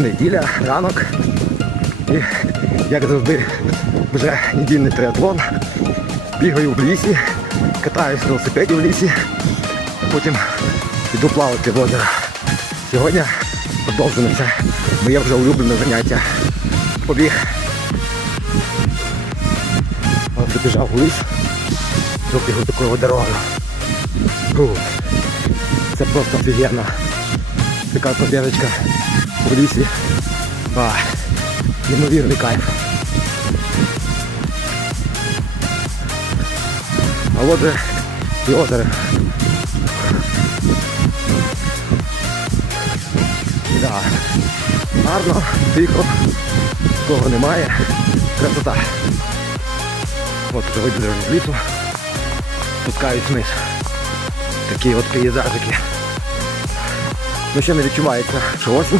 неділя, ранок. І як завжди, вже недільний триатлон. Бігаю в лісі, катаюсь на велосипеді в лісі, потім йду плавати в озеро. Сьогодні продовжуємо це моє вже улюблене заняття. Побіг. Побіжав у ліс. Пробігу такою дорогою. Це просто офігенно. Така пробіжечка в лісі. Ба. Кайф. А от же і озеро. Да. Гарно, тихо, кого немає. Красота. От вже вибіжу з лісу. Спускаюсь вниз. Такі от пейзажики. Ну ще не відчувається, що осінь.